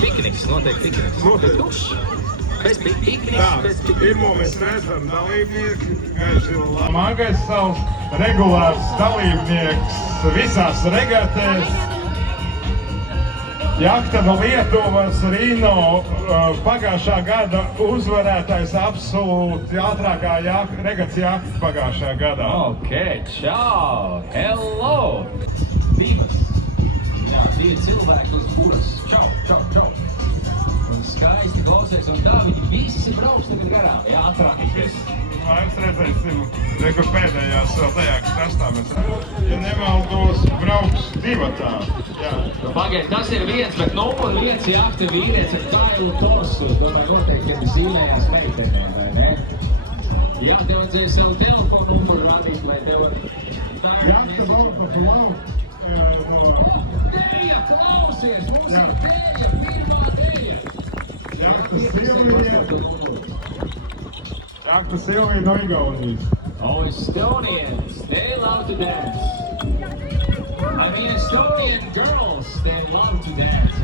Pikniks, noteikti pikniks. Tukšs. Bez pikniks, Tā, bez pikniks. pirmo mēs redzam dalībnieki, gaiši labi. Magais savs regulārs dalībnieks visās regatēs. Jahta no Lietuvas, Rino, pagājušā gada uzvarētājs absolūti ātrākā regats jahta pagājušā gadā. Ok, čau, hello! Divas. Jā, divi cilvēki uz kuras. Čau, čau, čau. Un skaisti klausies, un tā viņi visi brauks tagad garām. Jā, atrākīsies. Mēs redzēsim, kur pēdējās vēl tajā krastā mēs redzam. Ja nemaldos, brauks divatā. Jā. Nu, pagaid, tas ir viens, bet numur viens jahta vīrietis ir Tailu Torsu. Domāju, noteikti, ka ir zīmējās meitenēm, vai ne? Jā, tev vajadzēja savu telefonu numuru rādīt, lai tev var... Jahta valka plaukt. Deja, klausies! Mums ir Deja, pirmā Deja! Jahta Silvija. Jahta Silvija no Igaunijas. Oh, Estonians, they love to dance. I mean, Estonian girls, they love to dance.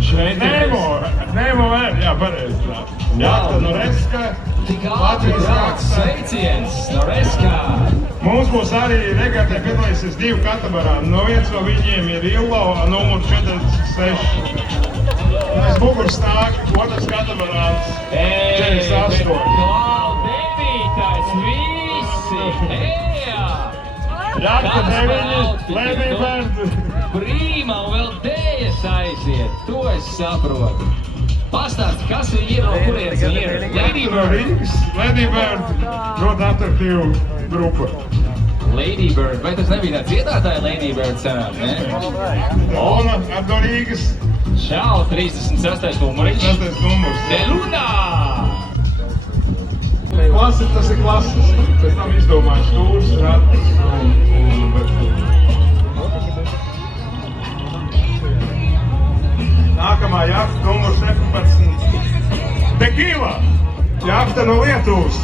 Šeit Nemo, jā, pareizi. Jahta Noreska, Latvijas jahta. Sveiciens, Noreskā! Mums būs arī regatē piedalīsies divi katamarāni. No viens no viņiem ir Illo, numur 46. Mēs muguras stāv, otrs katamarāns 48. Klau, devītais, visi! Ejā! Jahta 9, Ladybird. Prīma un vēl Dejas aiziet, to es saprotu. Pastāsti, kas viņi ir, no kurienes viņi ir? Ladybird! Ladybird, ļoti atraktīva grupa. Ladybird, vai tas nebija tā dziedātāja Ladybird senāk, ne? Ona ar no Rīgas. Čau, 36. numuriņš. 6. numurs. De Luna! Klasi, tas ir klases. Pēc tam izdomāju stūrs, ratus Nākamā jahta numur 17. Tequila! Jahta no Lietuvas.